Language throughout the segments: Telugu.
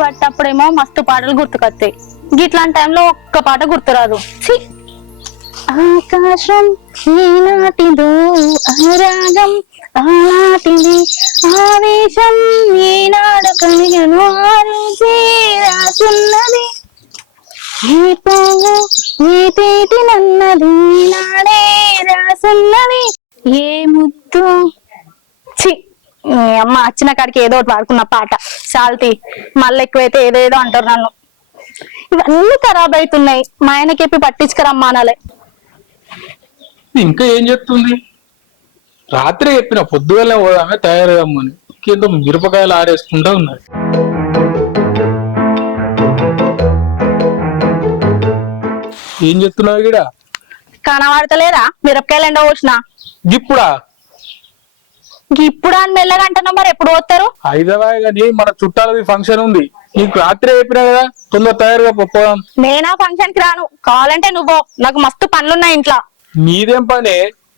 పట్టప్పుడేమో మస్తు పాటలు గుర్తుకొస్తాయి, గిట్లాంటి టైంలో ఒక్క పాట గుర్తురాదు. ఛీ! ఆకాశం ఈనాటిదో అనురాగం ఆనాటిది ఆవేశం ఈనాడు కలిగను ఆరుజే రాసున్నది ఏ పువ్వు ఏ తేటి నన్నది నాడే రాసున్నది ఏ ముద్దు. ఛీ! అమ్మ వచ్చిన కాడికి ఏదో ఒకటి పాడుకున్న పాట శాల్తీ, మళ్ళీ ఎక్కువైతే ఏదేదో అంటారు నన్ను. ఇవన్నీ ఖరాబ్ అవుతున్నాయి, మా ఆయనకేపి పట్టించుకురమ్మానాలే. ఇంకా ఏం చెప్తుంది? రాత్రి చెప్పిన పొద్దుగాలే పోదామే తయారయ్యామని, ఇంకేందో మిరపకాయలు ఆరేసుకుంటా ఉన్నది. ఏం చెప్తున్నావు గిడ? కనబడతలేదా మిరపకాయలు ఎండ పోసిన? ఇప్పుడా? ఇప్పుడు అని మెల్లగా అంటున్నావు, మరి ఎప్పుడు పోతారు? హైదరాబాద్ గాని మన చుట్టాలది ఫంక్షన్ ఉంది, నీకు రాత్రి చెప్పినా కదా తొందర తయారుగా పోదాం. నేనా ఫంక్షన్ కి రాను, కావాలంటే నువ్వు, నాకు మస్తు పనులున్నాయి ఇంట్లో. నీదేం పని?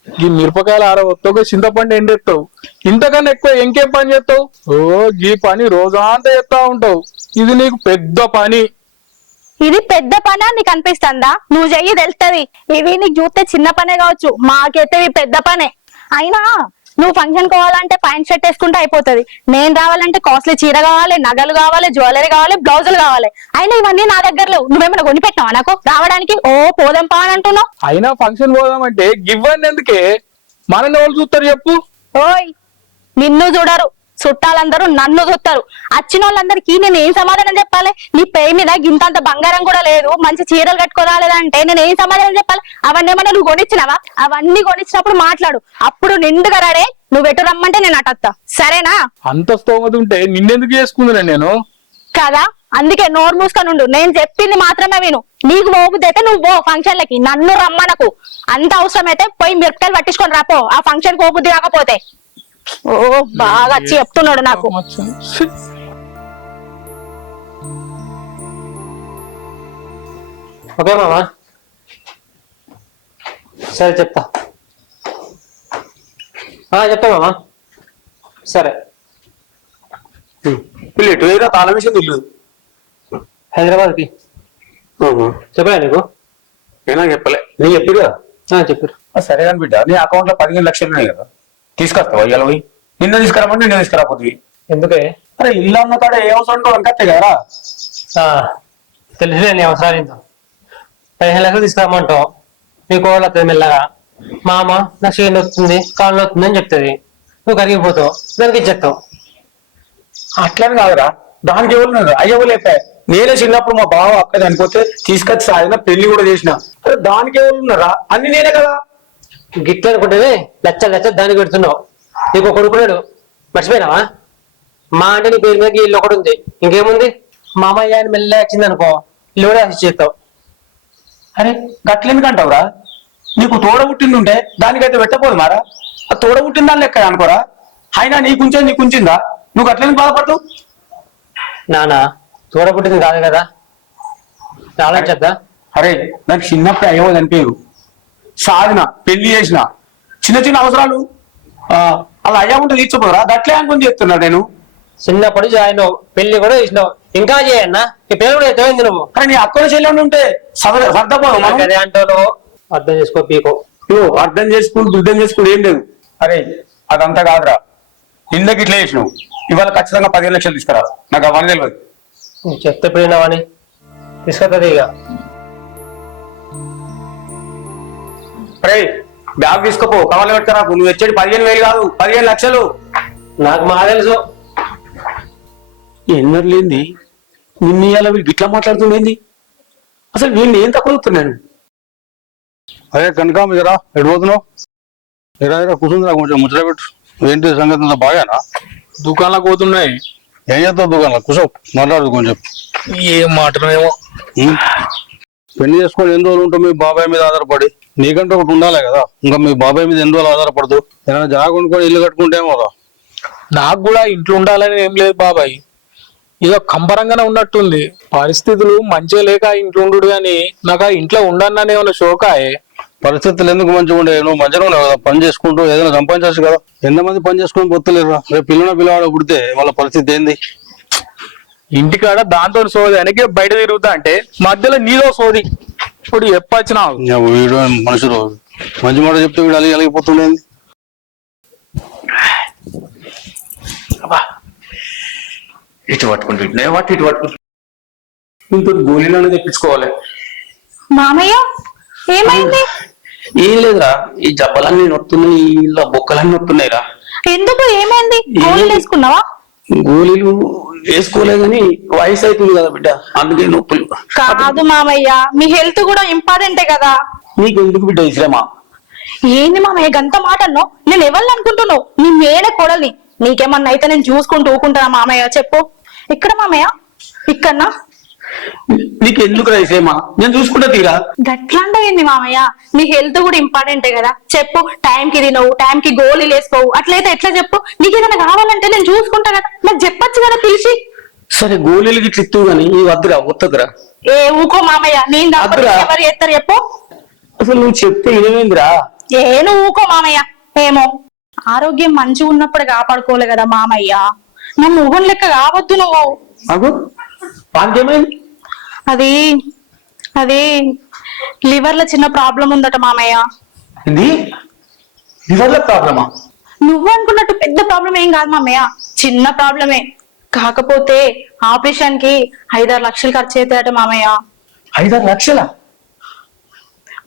ఈ మిరపకాయలు ఆరవస్తావు, చింతపండు ఎండెత్తావు, ఇంతకన్నా ఎక్కువ ఇంకేం పని చేస్తావు? ఓ ఈ పని రోజంతా చేస్తా ఉంటావు, ఇది నీకు పెద్ద పని. ఇది పెద్ద పని నీకు అనిపిస్తుందా? నువ్వు చెయ్యి తెలుస్తుంది. ఇవి నీకు చూస్తే చిన్న పనే కావచ్చు, మాకైతే ఇవి పెద్ద పనే. అయినా నువ్వు ఫంక్షన్ పోవాలంటే ప్యాంట్ షర్ట్ వేసుకుంటే అయిపోతుంది, నేను రావాలంటే కాస్ట్లీ చీర కావాలి, నగలు కావాలి, జ్యువెలరీ కావాలి, బ్లౌజులు కావాలి. అయినా ఇవన్నీ నా దగ్గర లేవు, నువ్వేమైనా కొనిపెట్టావా నాకు రావడానికి? ఓ పోదాం పా అని అంటున్నావు. అయినా ఫంక్షన్ పోదామంటే ఇవ్వండి ఎందుకే? మనల్ని ఎవరు చూస్తారు చెప్పు? ఓయ్ నిన్ను చూడరు, చుట్టాలందరూ నన్ను చూస్తారు. వచ్చిన వాళ్ళందరికీ నేను ఏం సమాధానం చెప్పాలి? నీ పేరు మీద గింతంత బంగారం కూడా లేదు, మంచి చీరలు కట్టుకోరాలేదంటే నేను ఏం సమాధానం చెప్పాలి? అవన్నీ ఏమన్నా నువ్వు కొనిచ్చినావా? అవన్నీ కొనిచ్చినప్పుడు మాట్లాడు, అప్పుడు నిండుగా రాడే. నువ్వు ఎటు రమ్మంటే నేను అటత్తా, సరేనా? అంత స్తోమత ఉంటే నిన్నెందుకు చేసుకుందా నేను కదా, అందుకే నోరు మూసుకొని ఉండు, నేను చెప్పింది మాత్రమే విను. నీకు పోబుద్ది అయితే నువ్వు పో ఫంక్షన్లకి, నన్ను రమ్మనకు. అంత అవసరం అయితే పోయి మిరపకాయలు పట్టించుకొని రాపో, ఆ ఫంక్షన్ పోబుద్ది కాకపోతే. ఓ బాగా చెప్తున్నాడు నాకు. ఓకే మామా, సరే చెప్తా. చెప్తా మామా, సరే. వీళ్ళు ఎటు వేరా తాళం వేసింది ఇల్లు? హైదరాబాద్కి. చెప్పలే నీకు? ఏనా చెప్పలే, నీ చెప్పిరా? చెప్పారు. సరే కానీ బిడ్డ, నీ అకౌంట్ లో 15 లక్షలు ఉన్నాయి కదా, తీసుకొస్తావా ఇవాళ పోయి? నిన్న తీసుకురామంటే నిన్న తీసుకురాపోతుంది. ఎందుకే? అరే ఇల్లు అన్న కాడ ఏ అవసరం అనుకత్తే కదరా. తెలిసిలే నీ అవసరాలు. 15 లక్షలు తీసుకురామంటావు, నీ కోళ్ళు వస్తుంది మెల్లగా. మా అమ్మ నాకు చేయండి వస్తుంది, కాళ్ళు వస్తుంది అని చెప్తుంది, నువ్వు కరిగిపోతావు, దానికి ఇచ్చేస్తావు. అట్లని కాదురా, దానికి ఎవరు అయ్యవలేపా. నేనే చిన్నప్పుడు మా బావ అక్క చనిపోతే తీసుకొచ్చి సాగిన పెళ్లి కూడా చేసిన. అరే దానికి ఎవరు ఉన్నారా? అన్ని నేనే కదా. గిట్ల అనుకుంటేనే లచ్చలు దానికి పెడుతున్నావు. నీకు కొడుకున్నాడు, మర్చిపోయినావా? మా అంటే నీ పేరు మీద ఇల్లు ఒకటి ఉంది, ఇంకేముంది? మా అమ్మాయి ఆయన మెల్లగా వచ్చింది అనుకో, ఇల్లు కూడా చేస్తావు. అరే గట్లెందుకంటావురా? నీకు తోడబుట్టింది ఉంటే దానికైతే పెట్టపోదు మారా. ఆ తోడబుట్టిన దాని లెక్క అనుకోరా. అయినా నీకుంచేది నీకుంచిందా? నువ్వు గట్లెందుకు బాధపడతావు? నానా తోడబుట్టింది కాదు కదా, ఆలోచిద్దా. అరే నాకు చిన్నప్పుడు అయ్యో అనిపించదు. సాధిన పెళ్లి చేసిన చిన్న చిన్న అవసరాలు అలా అయ్యా ఉంటే తీర్చిపోరా. గట్లే అనుకుని చెప్తున్నా నేను. చిన్నప్పుడు జాయిన్ పెళ్లి కూడా చేసినావు, ఇంకా చేయన్నా నీ పేరు కూడా ఎత్తమైంది నువ్వు. కానీ నీ అక్కడ చెల్లెండి ఉంటే సర్దపోదు. అదే అంటావు, అర్థం చేసుకో పీకో. నువ్వు అర్థం చేసుకుని యుద్ధం చేసుకుని ఏం లేదు. అరే అదంతా కాదురా, నిన్నకి ఇట్లా చేసినావు, ఇవాళ ఖచ్చితంగా 15 లక్షలు తీసుకురా. నాకు అవన్నీ తెలియదు. చెప్తే పోయినావని తీసుకొస్తుంది ఇక. అరే బ్యాగ్ తీసుకోపో, కవర్లు పెట్టుకో. నాకు నువ్వు వచ్చేది 15,000 కాదు, 15 లక్షలు. నాకు మా తెలుసు. ఎన్నర్ లేంది నిన్న ఇవాళ వీళ్ళు గిట్లా మాట్లాడుతుండేంది? అసలు వీళ్ళని ఏం తక్కువ అవుతున్నాను? అదే కనకాం ఇరా ఎడిపోతున్నావు? ఇరా ఇరా కూర్చుందిరా, కొంచెం ముచ్చట పెట్టు. ఏంటి సంగతి అంతా బాగానా? దుకాణాలకు పోతున్నాయి. ఏం చేస్తావు దుకాణంలో? కూర్చో, మాట్లాడు కొంచెం. ఏం మాటనేమో. పెళ్లి చేసుకొని ఎన్ని రోజులు ఉంటావు మీ బాబాయ్ మీద ఆధారపడి? నీకంటే ఒకటి ఉండాలి కదా, ఇంకా మీ బాబాయ్ మీద ఎన్ని రోజులు ఆధారపడదు? ఏమైనా జాగా కొనుక్కొని ఇల్లు కట్టుకుంటేమో. నాకు కూడా ఇంట్లో ఉండాలని ఏం లేదు బాబాయ్, ఏదో కంపరంగానే ఉన్నట్టుంది. పరిస్థితులు మంచిగా లేక ఇంట్లో ఉండు గాని నాకు ఆ ఇంట్లో ఉండన్నానే ఏమన్నా షోకాయే. పరిస్థితులు ఎందుకు మంచిగా ఉండే? నువ్వు మంచిగా ఉండవు కదా, పని చేసుకుంటూ ఏదైనా సంపాదించవచ్చు కదా. ఎంతమంది పని చేసుకుని పొత్తులేరు. రేపు పిల్లవాడు పుడితే వాళ్ళ పరిస్థితి ఏంది? ఇంటికాడ దాంతో సోది అని బయట తిరుగుతా అంటే మధ్యలో నీదో సోది ఇప్పుడు ఎప్పచ్చినావు. వీడు మనుషులు మంచి మాట చెప్తే వీడు అలిగి అలిగిపోతుండేది. ఇటు పట్టుకుంటు ఇటు పట్టుకుంటు ఇంకో గోళీలను తెప్పించుకోవాలి. మామయ్య ఏమైంది? ఏం లేదురా, ఈ జబ్బలన్నీ నొత్తున్నాయి, ఇలా బొక్కలన్నీ నొత్తున్నాయిరా. ఎందుకు ఏమైంది? గోళీలు వేసుకున్నావా? గోళీలు వేసుకోలే గాని వయసు అవుతుంది కదా బిడ్డ, అందుకే నొప్పులు. కాదు మామయ్య, మీ హెల్త్ కూడా ఇంపార్టెంటే కదా. నీకు ఎందుకు బిడ్డ ఇశ్రమా? ఏంది మామయ్య గంత మాట అన్నావు? నేను ఎవరిని అనుకుంటున్నావు? నీ మేడ కొడల్ని. నీకేమన్నా అయితే నేను చూసుకుంటూ ఊకుంటానా మామయ్య? చెప్పు. ఇక్కడ మామయ్య ఇక్కడనా? నీకు ఎందుకు ఇశ్రమా? నేను చూసుకుంటా తీరా. గట్లాంటి మామయ్య, నీ హెల్త్ కూడా ఇంపార్టెంటే కదా. చెప్పు. టైంకి తినవు, టైంకి గోళీలు వేసుకోవు, అట్లయితే ఎట్లా చెప్పు? నీకు ఏదైనా కావాలంటే నేను చూసుకుంటా కదా, నాకు చెప్పొచ్చు కదా పిలిచి. సరే గోళీలకి ఇట్లా ఇత్తు గాని ఈ వద్దురా, ఒత్తదురా. ఏ ఊకో మామయ్య, నేను తప్ప ఎవరు చేస్తారు చెప్పు? అసలు నువ్వు చెప్తే ఇదేమైందిరా? నువ్వు ఊకో మామయ్య. ఏమో ఆరోగ్యం మంచిగా ఉన్నప్పుడు కాపాడుకోలే కదా మామయ్య. నా మొహం లెక్క కావద్దు నువ్వు. అగు ఏమైంది? అది అది లివర్ లో చిన్న ప్రాబ్లం ఉందట మామయ్య. ఇది లివర్ లో ప్రాబ్లమా? నువ్వు అనుకున్నట్టు పెద్ద ప్రాబ్లం ఏం కాదు మామయ్య, చిన్న ప్రాబ్లమే. కాకపోతే ఆపరేషన్ కి 5-6 లక్షలు ఖర్చు అవుతాయట మామయ్య. 5-6 లక్షలా?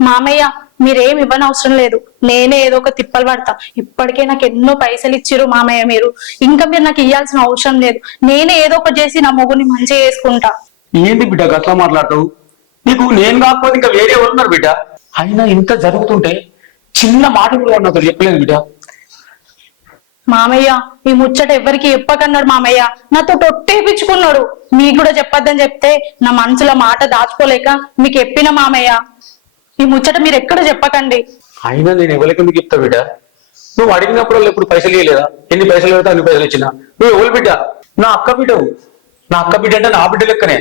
మామయ్య మీరేం ఇవ్వని అవసరం లేదు, నేనే ఏదో ఒక తిప్పలు పడతా. ఇప్పటికే నాకు ఎన్నో పైసలు ఇచ్చిరు మామయ్య మీరు, ఇంకా మీరు నాకు ఇవ్వాల్సిన అవసరం లేదు. నేనే ఏదో ఒకటి చేసి నా మొగుని మంచిగా చేసుకుంటా. ఏంటి బిడ్డ గట్లా మాట్లాడతావు? నీకు నేను కాకపోతే ఇంకా వేరే వాళ్ళు ఉన్నారు బిడ్డ. అయినా ఇంత జరుగుతుంటే చిన్న మాట కూడా నాతో చెప్పలేదు బిడ్డ. మామయ్య ఈ ముచ్చట ఎవరికి చెప్పకన్నాడు మామయ్య, నాతో టొట్టేపించుకున్నాడు. మీకు కూడా చెప్పొద్దని చెప్తే నా మనసులో మాట దాచుకోలేక మీకు చెప్పిన మామయ్య. ఈ ముచ్చట మీరు ఎక్కడ చెప్పకండి. అయినా నేను ఎవరికి ఎందుకు చెప్తా బిడ్డ? నువ్వు అడిగినప్పుడు వాళ్ళు ఎప్పుడు పైసలు ఇవ్వలేదా? ఎన్ని పైసలు పెడతా అన్ని పైసలు ఇచ్చినా. నువ్వు ఎవరు బిడ్డ? నా అక్క బిడ్డవు. నా అక్క బిడ్డ అంటే నా బిడ్డ లెక్కనే.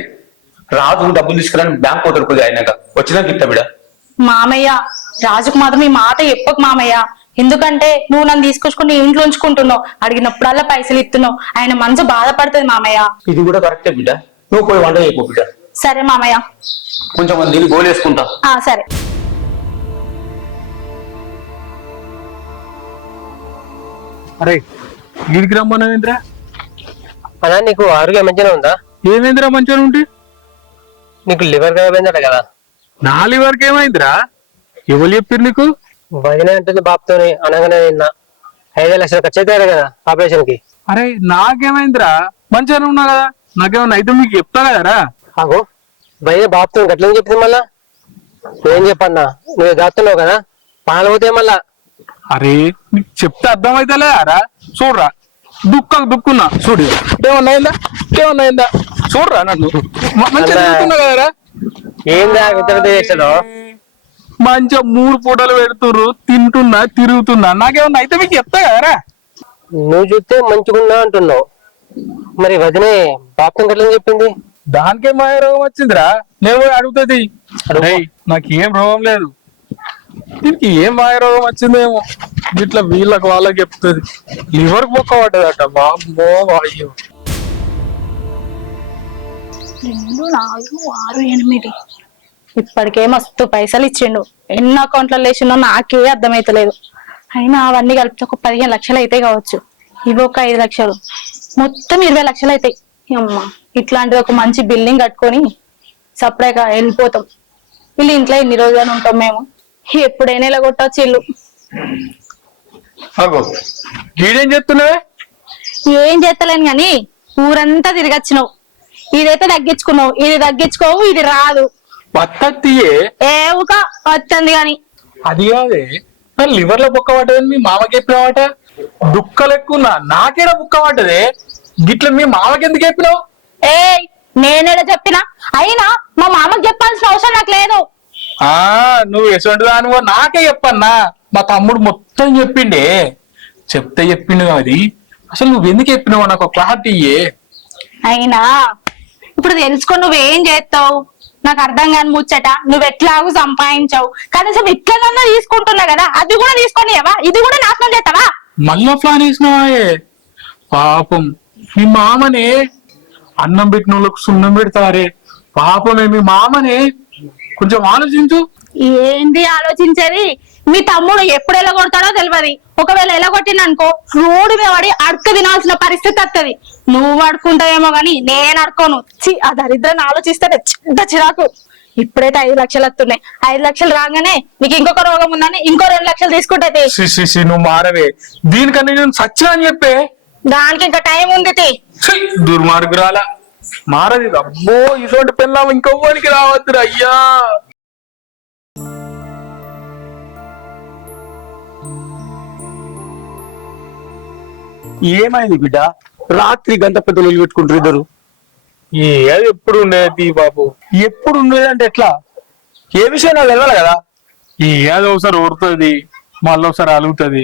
రాజు డబ్బులు తీసుకురాని బ్యాంక్ పోతాడు అయినాక వచ్చినాక ఇస్తా బిడ్డ. మామయ్య రాజుకు మాత్రం ఈ మాట చెప్పకు మామయ్య. ఎందుకంటే నువ్వు నన్ను తీసుకొచ్చుకుని ఇంట్లో ఉంచుకుంటున్నావు, అడిగినప్పుడల్లా పైసలు ఇస్తున్నావు. ఆయన మనసు బాధపడుతుంది మామయ్య. ఇది కూడా కరెక్టే బిడ్డ, నువ్వు పోయి వంట చేయకు బిడ్డ. సరే మామయ్య. కొంచెం దీన్ని గోలేసుకుంటా. సరే. అరే వీడికి రమ్మన్నావేంద్రా? అలా నీకు ఆరోగ్యం మంచిగా ఉందా? ఏమైందిరా మంచిగా ఉంటే? నీకు లివర్ ఖరాబ్ అయిందట కదా. నా లివర్కి ఏమైందిరా? ఎవరు చెప్పారు నీకు? వదిన అంటుంది బాబుతోని అనగానే నిన్న 5 లక్షలు ఖర్చు అవుతారు కదా ఆపరేషన్ కి. అరే నాకేమైందిరా? మంచిగానే ఉన్నా కదా, నాకేమన్నా అయితే మీకు చెప్తా కదరా. అగో వదిన బాబుతో గట్లని చెప్పింది మళ్ళా. నువ్వేం చెప్పన్నా, నువ్వు దాస్తున్నావు కదా, పాలు పోతాయి మళ్ళా. అరే నీకు చెప్తే అర్థమైతేలే అరా. చూడరా దుక్కున్నా చూడు, ఏమన్నా చూడరా నన్ను మంచిగా కదరా. ఏందా విద్య చేస్తాడు? మంచిగా 3 పూటలు పెడుతుర్రు, తింటున్నా తిరుగుతున్నా, నాకేమన్నా అయితే మీకు చెప్తా కదరా. నువ్వు చూస్తే మంచిగున్నా అంటున్నావు, మరి వదినే బాప్తం గట్లని చెప్పింది. దానికే మాయ రోగం వచ్చిందిరా. నేను అడుగుతుంది, నాకేం రోగం లేదు, దీనికి ఏం మాయ రోగం వచ్చిందేమో, ఇట్లా వీళ్ళకి వాళ్ళకి చెప్తుంది. లివర్ బొక్క పడ్డదట. బాబో అయ్యో. 2, 4, 6, 8 ఇప్పటికే మస్తు పైసలు ఇచ్చిండు. ఎన్ని అకౌంట్లలో వేసిండో నాకే అర్థమైతలేదు. అయినా అవన్నీ కలిపితే ఒక 15 లక్షలు అయితే కావచ్చు. ఇవి ఒక 5 లక్షలు, మొత్తం 20 లక్షలు అవుతాయి. అమ్మా ఇట్లాంటిది ఒక మంచి బిల్డింగ్ కట్టుకొని సపరేట్గా వెళ్ళిపోతాం. వీళ్ళు ఇంట్లో ఎన్ని రోజులు ఉంటాం మేము, ఎప్పుడైనా ఇలా కొట్టవచ్చు ఇల్లు. వీడేం చెప్తున్నావే? ఏం చేస్తలేను గాని ఊరంతా తిరిగొచ్చినావు. ఇదైతే తగ్గించుకున్నావు, ఇది తగ్గించుకోవు, ఇది రాదు. పత్తయ్యే ఊక వచ్చింది గాని. అది కాదే, లివర్ లో బుక్క పడ్డదని మీ మామకి చెప్పినావట. దుక్కలు ఎక్కువ నాకేడా బుక్క పడ్డదే, గిట్ల మీ మామకి ఎందుకు చెప్పినావు? నేనేడా చెప్పినా? అయినా మా మామకి చెప్పాల్సిన అవసరం నాకు లేదు. నువ్వు ఎటువంటి దానివో నాకే చెప్పన్నా. మా తమ్ముడు మొత్తం చెప్పిండే, చెప్పిండు. అది అసలు నువ్వు ఎందుకు చెప్పినావు నాకు ఒక క్లారిటీ ఇయ్యే. అయినా ఇప్పుడు తెలుసుకొని నువ్వేం చేస్తావు నాకు అర్థం కాని ముచ్చట. నువ్వు ఎట్లాగూ సంపాదించావు, కనీసం ఇట్లనన్నా తీసుకుంటున్నా కదా, అది కూడా తీసుకొని ఇది కూడా నాశనం చేస్తావా? మళ్ళా ప్లాన్ వేసినావా? పాపం మీ మామనే అన్నం పెట్టిన వాళ్ళకు సున్నం పెడతారే పాపమే మీ మామని కొంచెం ఆలోచించు. ఏంది ఆలోచించేది? మీ తమ్ముడు ఎప్పుడు ఎలగొడతాడో తెలియదు. ఒకవేళ ఎలగొట్టిననుకో రోడ్డు మీద పడి అడుక్కు తినాల్సిన పరిస్థితి వస్తుంది. నువ్వు అడుకుంటావేమో గాని నేను అడుకోను. ఆ దరిద్రాన్ని ఆలోచిస్తే చిన్న చిరాకు. ఇప్పుడైతే 5 లక్షలు వస్తున్నాయి. 5 లక్షలు రాగానే నీకు ఇంకొక రోగం ఉందని ఇంకో 2 లక్షలు తీసుకుంటే నువ్వు మారవే. దీనికన్నా నేను సత్యం అని చెప్పే. దానికి ఇంకా టైం ఉంది. దుర్మార్గురాల మారది. అబ్బో ఇటువంటి పిల్లలు ఇంకొవ్వనికి రావద్దురా అయ్యా. ఏమైంది బిడ్డ? రాత్రి గంట పెద్దలు పెట్టుకుంటారు ఇద్దరు. ఏది ఎప్పుడు ఉండేది బాబు? ఎప్పుడు ఉండేదంటే ఎట్లా? ఏ విషయం నాకు తెలియాలి కదా. ఏదో ఒకసారి ఊరుతుంది, మళ్ళీ ఒకసారి అలుగుతుంది,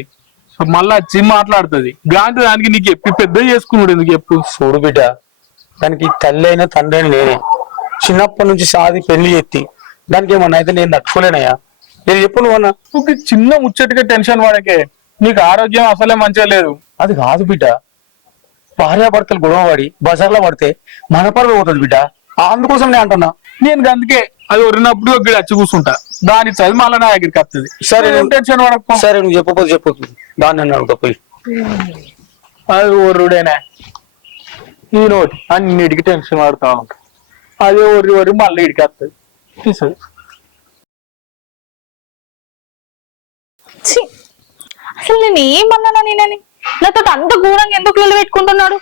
మళ్ళా వచ్చి మాట్లాడుతుంది. గాంధీ దానికి నీకు ఎప్పి పెద్ద చేసుకున్నాడు ఎందుకు చెప్పు? చూడు బిడ్డ, దానికి తల్లి అయినా తండ్రి అయినా నేనే. చిన్నప్పటి నుంచి సాది పెళ్లి ఎత్తి దానికి ఏమన్నా అయితే నేను తట్టుకోలేనయ్యా. నేను చెప్పు నువ్వన్నా. ఒక చిన్న ముచ్చటిగా టెన్షన్ వాడకే. నీకు ఆరోగ్యం అసలే మంచిగా లేదు. అది కాదు బిడ్డ, భార్యాభర్తలు గొడవ పడి బజార్లో పడితే మన పరువు పోతుంది బిడ్డ. అందుకోసం నేను అంటున్నా. నేను అందుకే అది ఒరినప్పుడు ఒక వచ్చి కూర్చుంటా. దాని చదివి మళ్ళీ నా దగ్గరికి వస్తుంది. సరే టెన్షన్ పడకు. సరే నువ్వు చెప్పకపోతే చెప్పు, దాన్ని నన్ను అడుగుతా పోయి. అది ఒర్రుడేనా ఈ నోటి అన్నిటికి టెన్షన్ పడుతూ ఉంటా. అదే ఒర్రి మళ్ళీ ఇడికి వస్తుంది. అసలు నేను ఏమన్నానా? నేనని నాతో అంత ఘోరంగా ఎందుకు లొల్లి పెట్టుకుంటున్నాడు?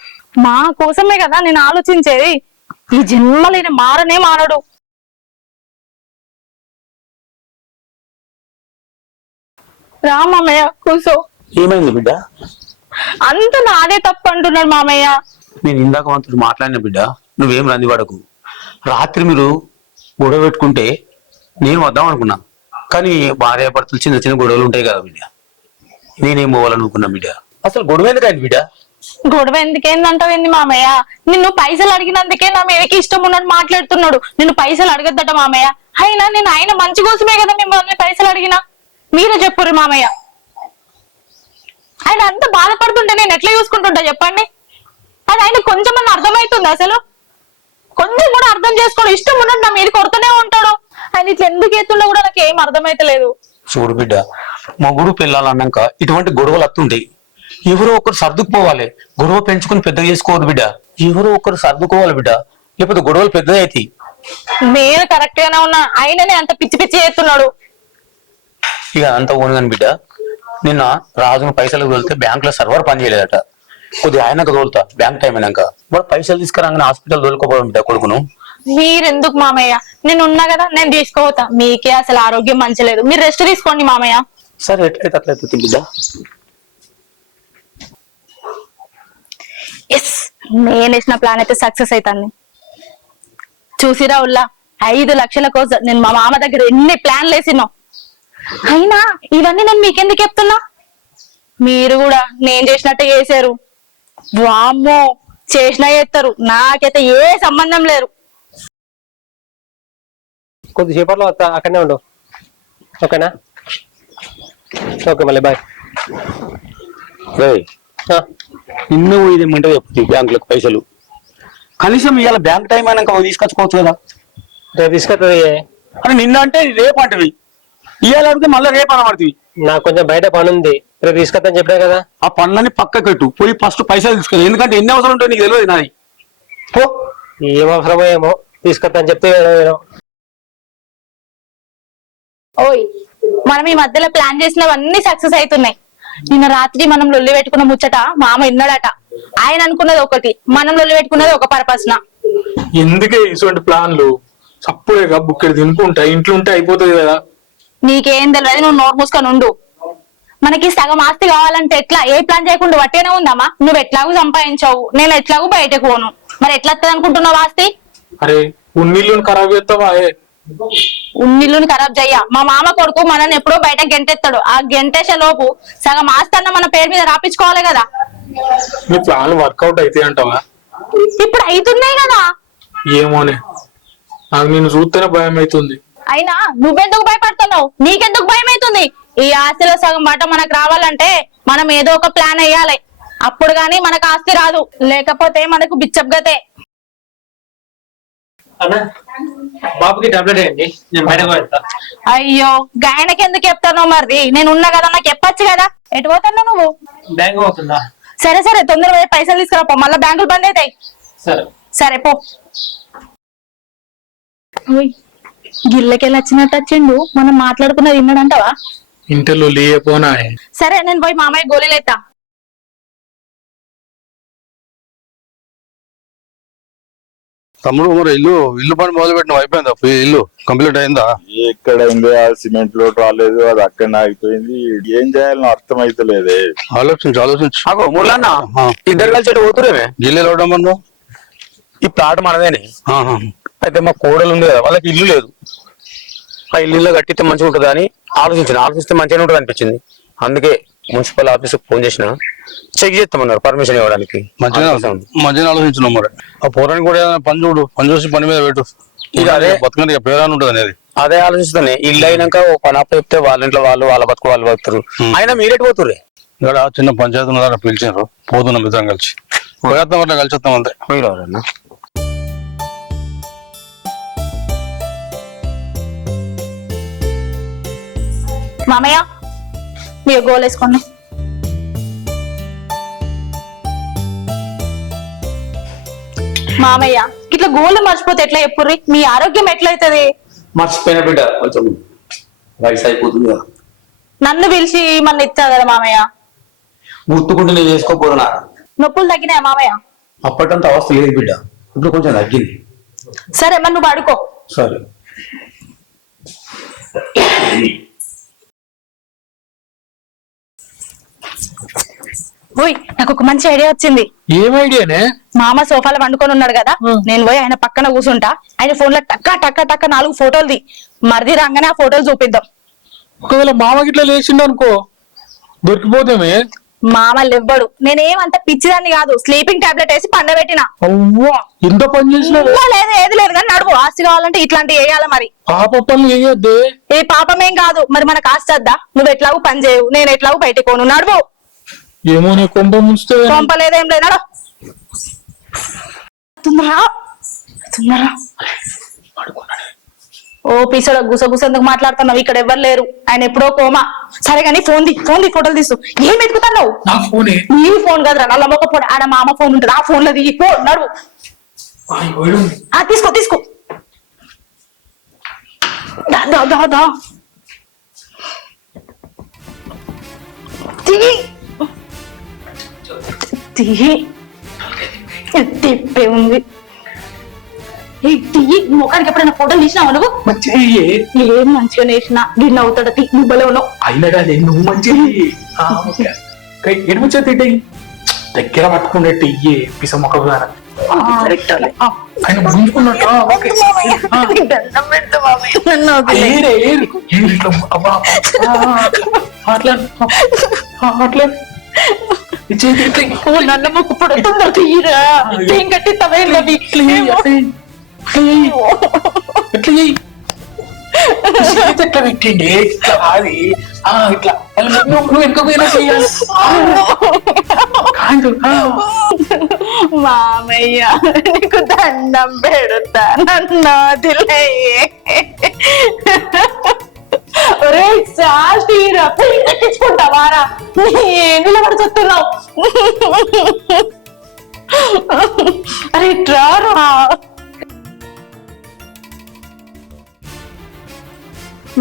మా కోసమే కదా నేను ఆలోచించేది. ఈ జన్మలో నేను మారనే మారడు. రా మామయ్య కూసో. ఏమైంది బిడ్డ? అంత నాదే తప్పు అంటున్నాడు మామయ్య. నేను ఇందాక వంతుడు మాట్లాడిన బిడ్డ, నువ్వేం రంది పడకు. రాత్రి మీరు గొడవ పెట్టుకుంటే నేను వద్దాం అనుకున్నా, కానీ భార్యాభర్తలు చిన్న చిన్న గొడవలు ఉంటాయి కదా బిడ్డ. నేనేం పోవాలనుకున్నా బిడ్డ. అసలు గొడవ ఎందుకైంది బిడ్డ? గొడవ ఎందుకేందంటావేంది మామయ్య? నిన్ను పైసలు అడిగినందుకే నా మీదకి ఇష్టం ఉన్నట్టు మాట్లాడుతున్నాడు. నిన్ను పైసలు అడగద్దట మామయ్య. అయినా నేను ఆయన మంచి కోసమే కదా మిమ్మల్ని పైసలు అడిగినా. మీరే చెప్పుర్రి మామయ్య. ఆయన అంత బాధపడుతుంటే నేను ఎట్లా చూసుకుంటుంటా చెప్పండి? అది ఆయన కొంచెమన్నా అర్థమవుతుంది? అసలు కొంచెం కూడా అర్థం చేసుకోడు. ఇష్టం ఉన్నట్టు నా మీరు కొడుతూనే ఉంటాడు. ఆయన ఇట్లా ఎందుకు ఎత్తుండో కూడా నాకు ఏం అర్థమైతలేదు. చూడు బిడ్డ, మొగుడు పిల్లలన్నాక ఇటువంటి గొడవలు వస్తుంటాయి. ఎవరో ఒకరు సర్దుకుపోవాలి. గొడవ పెంచుకుని పెద్దగా చేసుకోవద్దు బిడ్డ. ఎవరో ఒకరు సర్దుకోవాలి బిడ్డ, లేకపోతే గొడవలు పెద్దగా అవుతాయి. నేను కరెక్ట్ గానే ఉన్నా, ఆయననే అంత పిచ్చి పిచ్చి చేస్తున్నాడు. ఇక అంత ఓనుగాని బిడ్డ, నిన్న రాజును పైసలు తోలితే బ్యాంక్ లో సర్వర్ పని చేయలేదట. కొద్దిగా ఆయనకు తోలుతా బ్యాంక్ టైం అయినాక. వాడు పైసలు తీసుకురాగానే హాస్పిటల్ తోలుకోపోవడం బిడ్డ కొడుకును. మీరెందుకు మామయ్య? నేను ఉన్నా కదా, నేను తీసుకోవతా. మీకే అసలు ఆరోగ్యం మంచిలేదు. మీరు రెస్ట్ తీసుకోండి మామయ్య. సరే ఎట్లయితే అట్లయితే బిడ్డ. ఎస్, నేను వేసిన ప్లాన్ అయితే సక్సెస్ అవుతాను. చూసిరా ఉల్లా, 5 లక్షల కోసం నేను మా మామ దగ్గర ఎన్ని ప్లాన్లు వేసినా. అయినా ఇవన్నీ నేను మీకెందుకు చెప్తున్నా? మీరు కూడా నేను చేసినట్టే చేశారు. వామ్మో, చేసినా చేస్తారు. నాకైతే ఏ సంబంధం లేదు. కొద్దిసేపట్లో వస్తా, అక్కడనే ఉండు. ఓకేనా? ఓకే, మళ్ళీ బాయ్. నిన్న పోయిదేమంటే చెప్తుంది బ్యాంకులకు పైసలు. కనీసం ఇవాళ బ్యాంక్ టైం అయినాక తీసుకొచ్చుకోవచ్చు కదా. రేపు తీసుకొస్తుంది. అని నిన్న అంటే రేపు అంటవి, ఇవాళ అడిగితే మళ్ళీ రేపు అనబడుతుంది. నాకు కొంచెం బయట పని ఉంది, రేపు తీసుకొద్దని చెప్పా కదా. ఆ పనులని పక్క పెట్టు, పోయి ఫస్ట్ పైసలు తీసుకెళ్ళి. ఎందుకంటే ఎన్ని అవసరం ఉంటాయి నీకు తెలియదు. నాది పో. ఏం అవసరమో ఏమో, తీసుకొద్దని చెప్తే ఓయ్, మనం ఈ మధ్యలో ప్లాన్ చేసినవన్నీ సక్సెస్ అవుతున్నాయి. నిన్న రాత్రి మనం లొల్లి పెట్టుకున్న ముచ్చట మామ విన్నాడట. ఆయన అనుకున్నది ఒకటి, మనం లొల్లి పెట్టుకున్నది ఒక పర్పస్ నా. ఎందుకే ఇటువంటి ప్లాన్లు? సప్పుడేగా బుక్కెడు తినుకుంటా ఇంట్లో ఉంటే అయిపోతుంది కదా. నీకేం తెలియదు, నువ్వు నోరు మూసుకొని ఉండు. మనకి సగం ఆస్తి కావాలంటే ఎట్లా? ఏ ప్లాన్ చేయకుండా వట్టేనే ఉందమ్మా. నువ్వు ఎట్లాగూ సంపాదించావు, నేను ఎట్లాగూ బయటకు పోను. మరి ఎట్లా వస్తుంది అనుకుంటున్నావు ఆస్తి? అరే ఉన్నిల్లుని ఖరాబ్ చేస్తావా? ఉన్నిల్లుని ఖరాబ్ చెయ్య. మా మామ కొడుకు మనల్ని ఎప్పుడో బయట గెంటెత్తాడు. ఆ గెంటేసే లోపు సగం ఆస్తి అన్న మన పేరు మీద రాపించుకోవాలి కదా. నీ ప్లాన్ వర్కౌట్ అయితే అంటావా? ఇప్పుడు అవుతున్నాయి కదా. ఏమోనే, నాకు నిన్ను చూస్తేనే భయం అవుతుంది. అయినా నువ్వెందుకు భయపడుతున్నావు? నీకెందుకు భయం అవుతుంది? ఈ ఆస్తిలో సగం వాట మనకు రావాలంటే మనం ఏదో ఒక ప్లాన్ వేయాలి. అప్పుడు గాని మనకు ఆస్తి రాదు, లేకపోతే మనకు బిచ్చప్ గతే. అన్న బాబుకి టాబ్లెట్ వేయండి, నేను బయటకు వెళ్తా. అయ్యో గాయనకి ఎందుకు చెప్తానో మరి నేను ఉన్నా కదా, నాకు చెప్పొచ్చు కదా. ఎటు పోతున్నావు నువ్వు? బ్యాంక్ పోతుందా? సరే సరే తొందరగా పోయి పైసలు తీసుకురాపో, మళ్ళీ బ్యాంకులు బంద్ అవుతాయి. సరే సరే పో. గిల్లకెళ్ళి వచ్చినట్టు వచ్చిండు, మనం మాట్లాడుకున్నది విన్నాడంటావా? ఇంటిలో లేపోనా సరే నేను పోయి మామయ్య గోళీలు ఎత్తా. తమ్ముడు మరి ఇల్లు పని మొదలు పెట్టిన అయిపోయిందా? ఇల్లు కంప్లీట్ అయిందా? ఎక్కడైంది? ఆ సిమెంట్ లోడ్ రాలేదు, అది అక్కడ ఆగిపోయింది. ఏం చేయాలని అర్థం అయితలేదే. ఆలోచించు మురళన్న ఇద్దరు కలిసి పోతురేమే గిల్లెలు అవడం ఈ ప్లాట్ మనదేనే. అయితే మా కోడలు ఉంది కదా, వాళ్ళకి ఇల్లు లేదు. ఆ ఇల్లు కట్టితే మంచిగా ఉంటుంది అని ఆలోచిస్తే మంచిగా ఉంటుంది అనిపించింది. అందుకే మున్సిపల్ ఆఫీస్ ఫోన్ చేసిన, చెక్ చేస్తామన్నారు పర్మిషన్ ఇవ్వడానికి. మంచిగా ఆలోచించున్నాం మరి. ఆ పోరానికి కూడా ఏదైనా పని చూసి పని మీద పెట్టు. ఇక అదే బతుకంటే ఇక పేరాని ఉంటుంది అనేది. అదే ఆలోచిస్తానే. ఇల్లు అయినాక ఓ పని అప్ప చెప్తే వాళ్ళ ఇంట్లో వాళ్ళ బతుకు వాళ్ళు బతుకుతారు. అయినా మీరేటి పోతుర్రే? ఇక్కడ చిన్న పంచాయతీ ఉన్న దగ్గర పిలిచారు, పోతున్నాం ఇద్దరం కలిసి. పోయేద్దాం అట్లా కలిసి వస్తాం అంతే. పోయిరారన్నా. మామయ్య మీరు గోల్ వేసుకోండి. మామయ్య ఇట్లా గోళ్ళు మర్చిపోతే ఎట్లా చెప్పుర్రి? మీ ఆరోగ్యం ఎట్లయితది? మర్చిపోయిన బిడ్డ, కొంచెం వయసు అయిపోతుంది కదా. నన్ను పిలిచి మన ఇచ్చా కదా మామయ్య. గుర్తుకుంటే నేను చేసుకోపోతున్నా. నొప్పులు తగ్గినాయా మామయ్య? అప్పటంత అవస్థ లేదు బిడ్డ, ఇప్పుడు కొంచెం తగ్గింది. సరే మరి నువ్వు పడుకో. సరే. ఓయ్ నాకు ఒక మంచి ఐడియా వచ్చింది. ఏం ఐడియానే? మామ సోఫాలో వండుకొని ఉన్నాడు కదా, నేను పోయి ఆయన పక్కన కూర్చుంటా, ఆయన ఫోన్ లో టక్క టక్క టక్క 4 ఫోటోలు మరిది రాగానే ఆ ఫోటోలు చూపిద్దాం. ఒకవేళ మామ గిట్లా లేచిండు అనుకో, దొరికిపోతామే. మామ లేవ్వడు. నేనేమంత పిచ్చిదాన్ని కాదు, స్లీపింగ్ టాబ్లెట్ వేసి పండబెట్టిన. అవ్వా ఎంత పని చేసినావు. లేదు ఏది లేదు కానీ నడువు. ఆస్తి కావాలంటే ఇట్లాంటివి వేయాలి. మరి పాప పనులు వేయొద్దే. ఏ పాపమేం కాదు, మరి మనకు ఆస్తి వద్దా? నువ్వు ఎట్లాగూ పని చేయవు, నేను ఎట్లాగూ బయటకు పోను. నడువు. ఏమో నీ కొంప ముంచుతే. కొంపలేదేం లేదు, నడు. తొందరగా తొందరగా. ఓ పిసడ గుసగుస ఎందుకు మాట్లాడుతున్నావు? ఇక్కడ ఎవరు లేరు, ఆయన ఎప్పుడో కోమా. సరే కానీ ఫోన్ ది ఫోటోలు తీసు. ఏం ఎత్తుకుతున్నావు? నా ఫోనే. నీ ఫోన్ కదరా, నల్ల మొక్క ఫోన్. ఆడ మా అమ్మ ఫోన్ ఉంటుంది, ఆ ఫోన్ లో దిగి పో. నడు. తీసుకో తీసుకో. దా తిప్పే ఉంది. ముఖానికి ఎప్పుడైనా ఫోటోలు తీసినావు నువ్వు? ఏం మంచిగా వేసినా దీన్ని అవుతాడు. నువ్వు బలే ఉన్నావు. అయినా కానీ నువ్వు మంచిది. ఎడు మంచిగా తింటాయి దగ్గర పట్టుకున్నట్టు ఇయ్యే పిస మొక్క ఆయన ముందుకున్నట్టు. నల్ల మొక్క పడుతుందా? తీరా ఏం కట్టి తవేళ్ళవి ఎట్లా పెట్టిండి ఇట్లా అది ఇట్లా నువ్వు ఎక్కకపోయినా చెయ్యాలి. మామయ్య నీకు దండం పెడతా, నన్ను వదిలేయ్. ఒరే సాటీరా, పెళ్లి కట్టించుకుంటావారా? నిలబడి చూస్తున్నావు. అరే ట్రారా.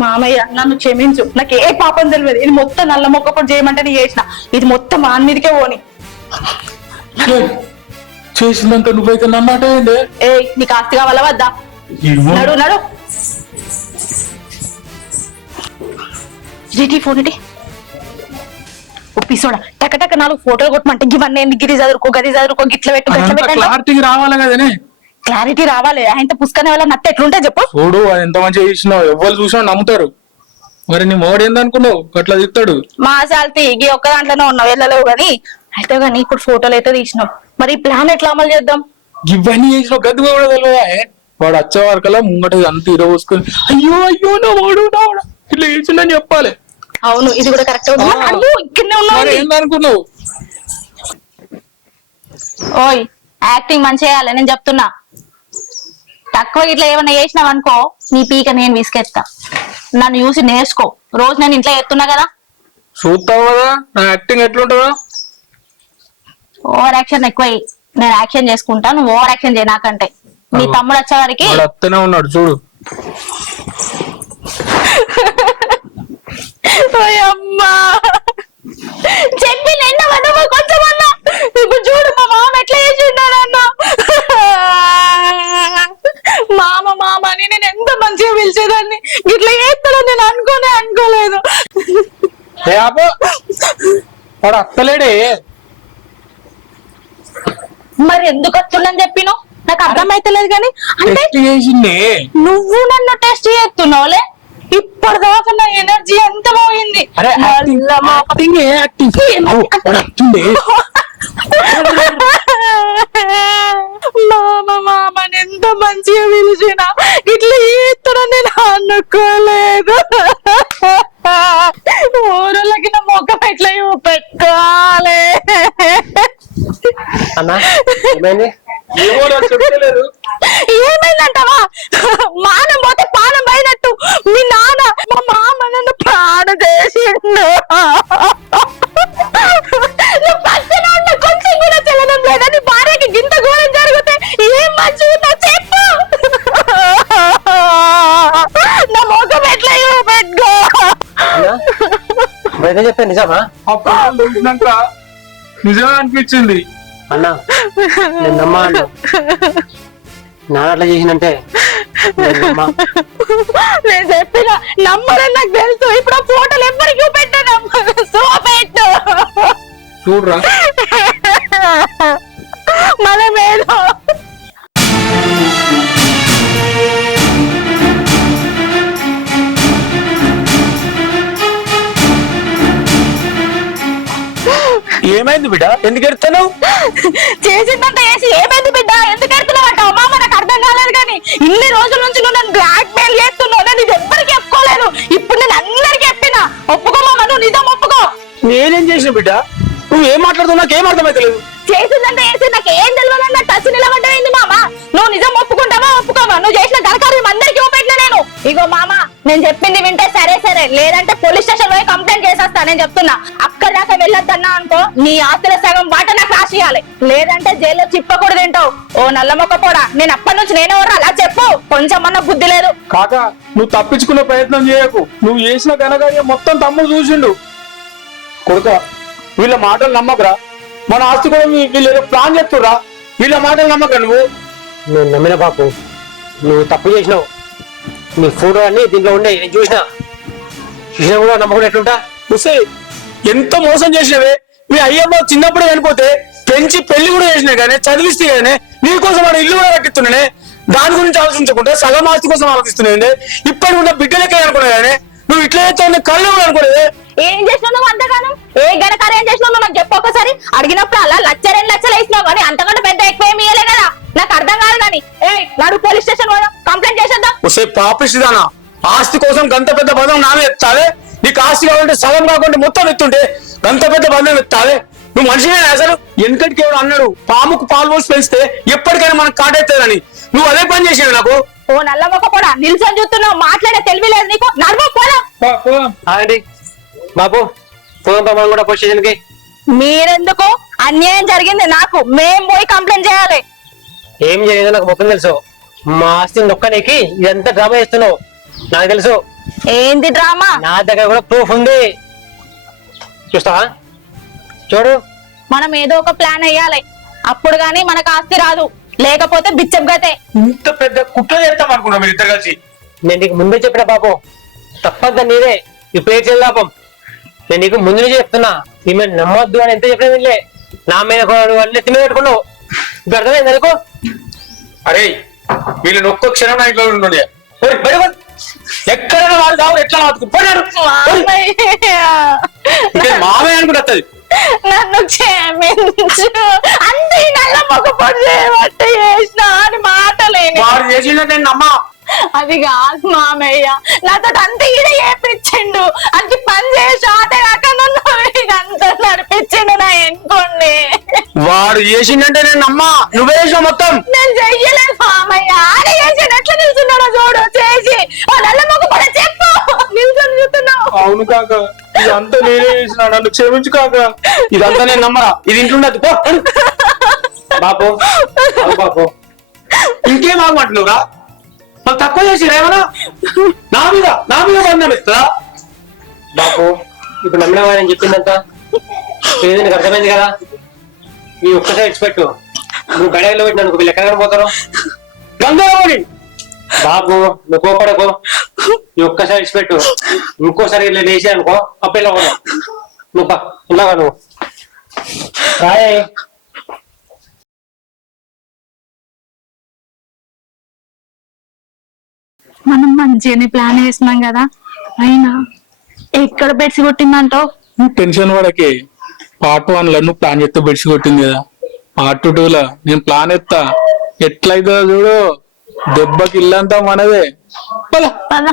మామయ్య నన్ను క్షమించు, నాకు ఏ పాపం తెలియదు. ఇది మొత్తం నల్ల మొక్కప్పుడు చేయమంటే నేను చేసిన, ఇది మొత్తం మా మీదకే పోని. చేసిందంత నువ్వైతే నన్నమాట ఏంటి? ఏ నీకు ఆస్తి కావాలా వద్దా? నడు నడు. ఫోన్ ఒప్పిసోడా టక టక 4 ఫోటోలు కొట్టమంటే ఇవన్నీ గిరి చదువుకో గది చదువుకో గిట్ల పెట్టు క్లారిటీ రావాలి కదనే. క్లారిటీ రావాలి. ఆయనతో పుస్తకం వల్ల నత్త ఎట్లుంటే చెప్పు. చూడు అది ఎంత మంచిగా చేసినావు, ఎవరు చూసినా నమ్ముతారు. మరి నీ మోడు ఏందనుకున్నావు అట్లా తిస్తాడు? మా సాల్తీ ఈ ఒక్క దాంట్లోనే ఉన్నావు, వెళ్ళలేవు గాని. అయితే గానీ ఇప్పుడు ఫోటోలు అయితే తీసినావు, మరి ఈ ప్లాన్ ఎట్లా అమలు చేద్దాం? ఇవన్నీ చేసినావు గది కూడా తెలియదా? వాడు వచ్చే వరకల్లా ముంగట అంత ఇరవోసుకొని అయ్యో అయ్యో నా వాడు ఇట్లా చేసిందని చెప్పాలి. అవును ఇది కూడా కరెక్ట్. ఇక్కడనే ఉన్నావు. ఏందనుకున్నావు? ఓయ్ యాక్టింగ్ మంచి చేయాలి నేను చెప్తున్నా. తక్కువ ఇట్లా ఏమైనా చేసినావు అనుకో నీ పీక నేను విసికెత్తా. నన్ను చూసి నేర్చుకో. రోజు నేను ఇంట్లో ఎత్తున్నా కదా. చూస్తావు కదా నా యాక్టింగ్ ఎట్లుంటుందో. ఓవర్ యాక్షన్ ఎక్కువ. నేను యాక్షన్ చేసుకుంటా, నువ్వు ఓవర్ యాక్షన్ చేయ నాకంటే. మీ తమ్ముడు వచ్చేవారికి వాడు అత్తనే ఉన్నాడు చూడు. అమ్మా చెప్పి నిన్న నువ్వు కొంచెం అన్నా. ఇప్పుడు చూడు మా మామ ఎట్లా చేసిండాడన్న. మామ అని నేను ఎంత మంచిగా పిలిచేదాన్ని, ఇట్లా చేస్తాడని నేను అనుకోలేదు. వాడు అత్తలేడే. మరి ఎందుకు వస్తుందని చెప్పిను నాకు అర్థమైతలేదు. కానీ అంటే టెస్ట్ చేసిండే. నువ్వు నన్ను టెస్ట్ చేస్తున్నావులే. ఇప్పటిదాకా నా ఎనర్జీ ఎంత పోయింది. అరే యాక్టింగ్ మామని ఎంత మంచిగా పిలిచినా ఇట్లా చేస్తాడని నేను అనుకోలేదు. ఊరులకి నా ముఖం ఎట్లా పెట్టాలి. అన్నా ఏమైంది? ఏమో నాకు చెప్పలేదు. ఏమైందంటావా? మానం పోతే పానం పోయినట్టు మీ నాన్న మా మామ నన్ను ప్రాణ చేసిండు. నువ్వు పక్కన ఉన్న కొంచెం కూడా చెల్లడం లేదా? నీ భార్యకి గింత ఘోరం జరిగితే ఏం మంచిగా చెప్పు. నా ముఖం ఎట్లా పెట్టుకో. బయట చెప్పే నిజమా? ఆ పిల్లలు చూసినాక నిజమే అనిపించింది. అన్నా నేను నమ్మా అన్నా. నాన్న అట్లా చేసినంటే నేను చెప్పిన నమ్మరని నాకు తెలుసు. ఇప్పుడు ఆ ఫోటోలు ఎవరికి పెట్టాను పెట్టు చూడరా మనమేదో ఏమైంది బిడ్డ? ఎందుకు ఎడతాను? చేసిందంటే వేసి ఏమైంది బిడ్డ ఎందుకు ఎడుతున్నావు అంటావు? మామ నాకు అర్థం కాలేదు. కానీ ఇన్ని రోజుల నుంచి నువ్వు నన్ను బ్లాక్ మెయిల్ చేస్తున్నావు. నేను ఇది ఎవ్వరికి చెప్పుకోలేదు. ఇప్పుడు నేను అందరికి చెప్పినా. ఒప్పుకో మామ, నువ్వు నిజం ఒప్పుకో. నేనేం చేసిన బిడ్డ? నువ్వు ఏం మాట్లాడుతావు నాకేం అర్థమైతలేదు. చేసిందంటే వేసి నాకు ఏం తెలియదన్న టచ్ నిలబడ్డమైంది మామ. నువ్వు నిజం ఒప్పుకుంటావా ఒప్పుకోవా? నువ్వు చేసిన గరకార్యం అందరికీ చూపెట్టిన నేను. ఇగో మామ, నేను చెప్పింది వింటే సరే, లేదంటే పోలీస్ స్టేషన్ పోయి కంప్లైంట్ చేసేస్తా. నేను చెప్తున్నా, అక్కడ దాకా వెళ్ళొద్దన్నా అనుకో నీ ఆస్తుల సగం వాట నాకు రాసియాలి. లేదంటే జైల్లో చిప్పకూడదు తింటావు. ఓ నల్ల మొక్క పోడా, నేను అప్పటి నుంచి నేనే అలా చెప్పు. కొంచెం అన్న బుద్ధి లేదు. కాక నువ్వు తప్పించుకునే ప్రయత్నం చేయకు. నువ్వు చేసిన ఘనకార్యం మొత్తం తమ్ముడు చూసిండు. కొడుక వీళ్ళ మాటలు నమ్మకరా. మన ఆస్తి కూడా వీళ్ళు ఏదో ప్లాన్ చెప్తురా. వీళ్ళ మాటలు నమ్మకరా నువ్వు. నేను నమ్మిన బాపు, నువ్వు తప్పు చేసినావు. నీ ఫోటో అన్ని దీంట్లో ఉండే నేను చూసినా కూడా నమ్మకం ఎట్లుంటా? చూసే ఎంత మోసం చేసినవే. మీ అయ్యమ్మ చిన్నప్పుడే చనిపోతే పెంచి పెళ్లి కూడా చేసినా కానీ చదివిస్తే కానీ నీకోసం వాడు ఇల్లు కూడా కట్టిస్తున్నానే. దాని గురించి ఆలోచించకుండా సగం ఆస్తి కోసం ఆలోచిస్తున్నాయండి. ఇప్పటి ఉన్న బిడ్డలకే అనుకున్నా కానీ నువ్వు ఇట్లా చేస్తావు కళ్ళు కూడా అనుకోలేదు. ఏం చేసినావు నువ్వు అంతగానం? ఏ గణకార్యం చేసినావు నాకు చెప్పు ఒకసారి. అడిగినప్పుడు అలా 1,00,000-2,00,000 వేసినావు కానీ అంతకంటే పెద్ద ఎక్కువ ఏమి ఇయ్యలే కదా. నాకు అర్థం కాదు. కానీ నాడు పోలీస్ స్టేషన్ పోదాం, కంప్లైంట్ చేసేద్దాం. వస్తే పాపిస్తుందానా? ఆస్తి కోసం గంత పెద్ద బంధం నామే ఎత్తావే. నీకు ఆస్తి కావాలంటే సగం కాకుండా మొత్తం ఎత్తుంటే గంత పెద్ద బంధం ఎత్తావే. నువ్వు మనిషినే అసలు. వెనకటికి ఎవరు అన్నాడు పాముకు పాలు పోసి పెంచితే ఎప్పటికైనా మనకు కాటెత్తదని. నువ్వు అదే పని చేసావు నాకు. ఓ నల్ల మొక్క కూడా నిల్చొని చూస్తున్నావు. మాట్లాడే తెలివి లేదు నీకు. నడుము పోదాం. అండి బాబు, పోదాం మనం కూడా పోలీస్ స్టేషన్ కి. మీరెందుకు? అన్యాయం జరిగింది నాకు. మేం పోయి కంప్లైంట్ చేయాలి. ఏం చేయలేదో నాకు మొత్తం తెలుసు. మా ఆస్తిని నొక్కనికి ఇదంతా డ్రామా చేస్తున్నావు నాకు తెలుసు. ఏంది డ్రామా? నా దగ్గర కూడా ప్రూఫ్ ఉంది. చూస్తావా? చూడు, మనం ఏదో ఒక ప్లాన్ వేయాలి. అప్పుడు గాని మనకు ఆస్తి రాదు. లేకపోతే బిచ్చగతే. ఇంత పెద్ద కుట్ర చేస్తాం అనుకున్నాం మీరు ఇద్దరు కలిసి. నేను నీకు ముందే చెప్పిన బాబు, తప్పద్దా నీదే. ఇప్పుడు ఏం చేయాలి లాభం? నేను నీకు ముందు నుంచి చెప్తున్నా. ఈమె నమ్మొద్దు అని ఎంత చెప్పినా వీళ్ళే నా మీద నెత్తి మీద పెట్టుకున్నావు. ఇప్పుడు అర్థమైంది అనుకో. అరే వీళ్ళని ఒక్క క్షణం నా ఇంట్లో ఉండే ఎక్కడైనా వాళ్ళు కావాలి ఎట్లా మామే అనుకుంటుంది. నన్ను క్షమించు. అంతే నల్ల మొగపొడి చేయబట్టే చేసిన అని మాటలేని. వాడు చేసినట్టు నమ్మా. అది కాదు మామయ్య, నాతో అంత ఈడ చేపించిండు. అంత పని చేసి ఆట కాక నన్ను ఇదంతా నడిపించిండు నా ఎన్నుకోండి. వాడు చేసిందంటే నేను నమ్మా, నువ్వే చేసావు మొత్తం. నేను చెయ్యలేదు మామయ్య, ఆయన చేసాడు. ఎట్లా నిల్చున్నాడో చూడు, చేసి నల్ల మొక్క పడ చెప్పు, నిల్చొని చూస్తున్నావు. అవును కాక, ఇదంతా నేనే చేసిన, నన్ను క్షమించు కాక. ఇదంతా నేను నమ్మరా, ఇది ఇంట్లుండదు పో. బాపు బాపు ఇంకేం ఆగమంటున్నావురా? వాళ్ళు తక్కువ చేసిరా ఏమన్నా? నా మీద బంధం ఇస్తుందా? బాపు ఇప్పుడు నమ్మినవా నేను చెప్పిందంతా? ఏదో నీకు అర్థమైంది కదా. నీ ఒక్కసారి ఇచ్చిపెట్టు. నువ్వు గడియలో పెట్టిన నువ్వు వీళ్ళు ఎక్కడ పోతారు? గంగారావుని బాబు నువ్వు కోపడకు. నీ ఒక్కసారి ఇచ్చిపెట్టు. ఇంకోసారి ఇలా లేచి అనుకో అప్పుడు ఇలా పోదాం. నువ్వు బా ఇలాగా నువ్వు రాయ్. మనం మంచిగానే ప్లాన్ వేసినాం కదా, అయినా ఎక్కడ బెడ్స్ కొట్టిందంటావు? నువ్వు టెన్షన్ పడకే. పార్ట్ 1 లో నువ్వు ప్లాన్ చేస్తే బెడ్స్ కొట్టింది కదా, పార్ట్ 2 లో నేను ప్లాన్ ఎత్తా. ఎట్లయితుందో చూడు, దెబ్బకి ఇల్లంతా మనదే. పద. పద.